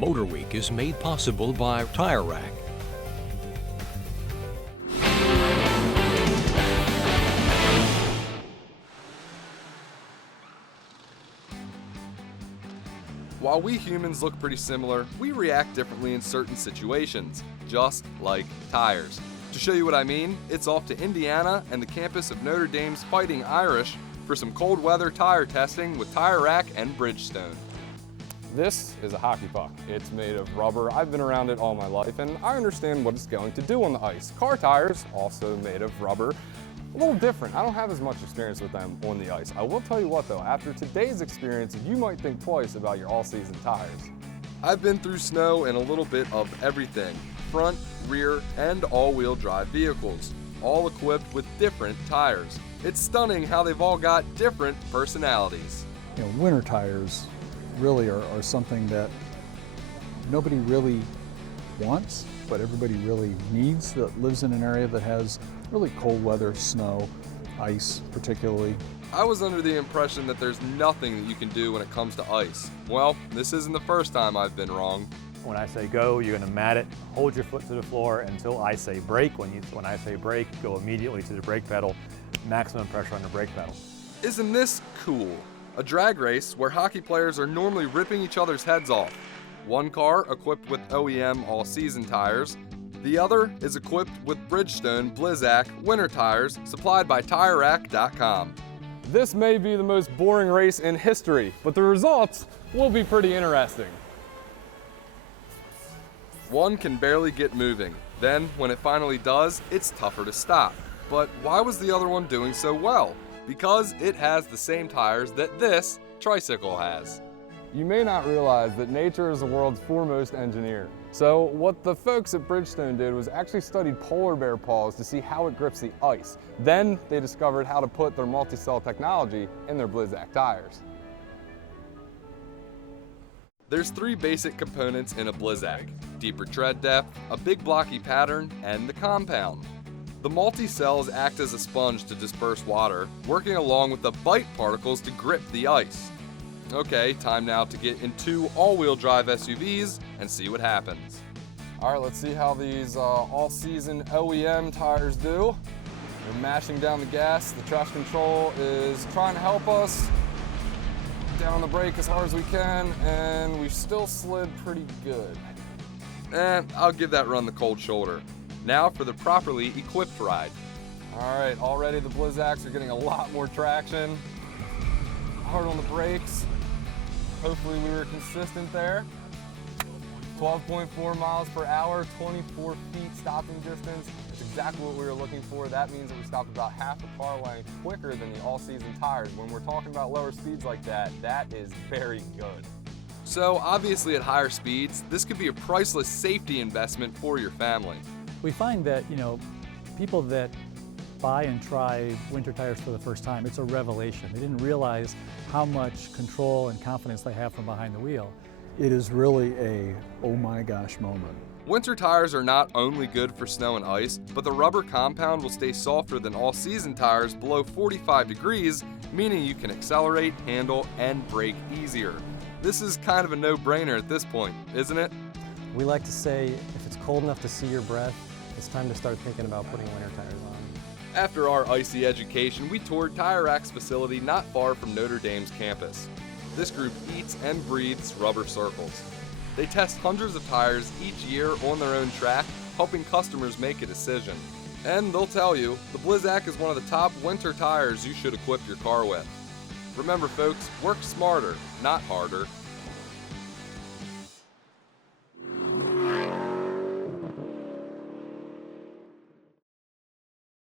MotorWeek is made possible by TireRack. While we humans look pretty similar, we react differently in certain situations, just like tires. To show you what I mean, it's off to Indiana and the campus of Notre Dame's Fighting Irish for some cold weather tire testing with TireRack and Bridgestone. This is a hockey puck. It's made of rubber. I've been around it all my life and I understand what it's going to do on the ice. Car tires, also made of rubber, a little different. I don't have as much experience with them on the ice. I will tell you what though, after today's experience, you might think twice about your all-season tires. I've been through snow and a little bit of everything. Front, rear, and all-wheel drive vehicles, all equipped with different tires. It's stunning how they've all got different personalities. You know, winter tires really are something that nobody really wants, but everybody really needs that lives in an area that has really cold weather, snow, ice particularly. I was under the impression that there's nothing that you can do when it comes to ice. Well, this isn't the first time I've been wrong. When I say go, you're going to mat it, hold your foot to the floor until I say brake. When I say brake, go immediately to the brake pedal, maximum pressure on the brake pedal. Isn't this cool? A drag race where hockey players are normally ripping each other's heads off. One car equipped with OEM all-season tires. The other is equipped with Bridgestone Blizzak winter tires supplied by TireRack.com. This may be the most boring race in history, but the results will be pretty interesting. One can barely get moving. Then, when it finally does, it's tougher to stop. But why was the other one doing so well? Because it has the same tires that this tricycle has. You may not realize that nature is the world's foremost engineer. So what the folks at Bridgestone did was actually studied polar bear paws to see how it grips the ice. Then they discovered how to put their multi-cell technology in their Blizzak tires. There's three basic components in a Blizzak: deeper tread depth, a big blocky pattern, and the compound. The multi-cells act as a sponge to disperse water, working along with the bite particles to grip the ice. Okay, time now to get in two all-wheel drive SUVs and see what happens. All right, let's see how these all-season OEM tires do. We're mashing down the gas. The traction control is trying to help us. Down the brake as hard as we can, and we've still slid pretty good. I'll give that run the cold shoulder. Now for the properly equipped ride. All right, already the Blizzaks are getting a lot more traction. Hard on the brakes. Hopefully we were consistent there. 12.4 miles per hour, 24 feet stopping distance. That's exactly what we were looking for. That means that we stopped about half the car length quicker than the all-season tires. When we're talking about lower speeds like that, that is very good. So obviously at higher speeds, this could be a priceless safety investment for your family. We find that, people that buy and try winter tires for the first time, it's a revelation. They didn't realize how much control and confidence they have from behind the wheel. It is really a oh my gosh moment. Winter tires are not only good for snow and ice, but the rubber compound will stay softer than all-season tires below 45 degrees, meaning you can accelerate, handle, and brake easier. This is kind of a no-brainer at this point, isn't it? We like to say, if it's cold enough to see your breath, it's time to start thinking about putting winter tires on. After our icy education, we toured TireRack's facility not far from Notre Dame's campus. This group eats and breathes rubber circles. They test hundreds of tires each year on their own track, helping customers make a decision. And they'll tell you, the Blizzak is one of the top winter tires you should equip your car with. Remember folks, work smarter, not harder.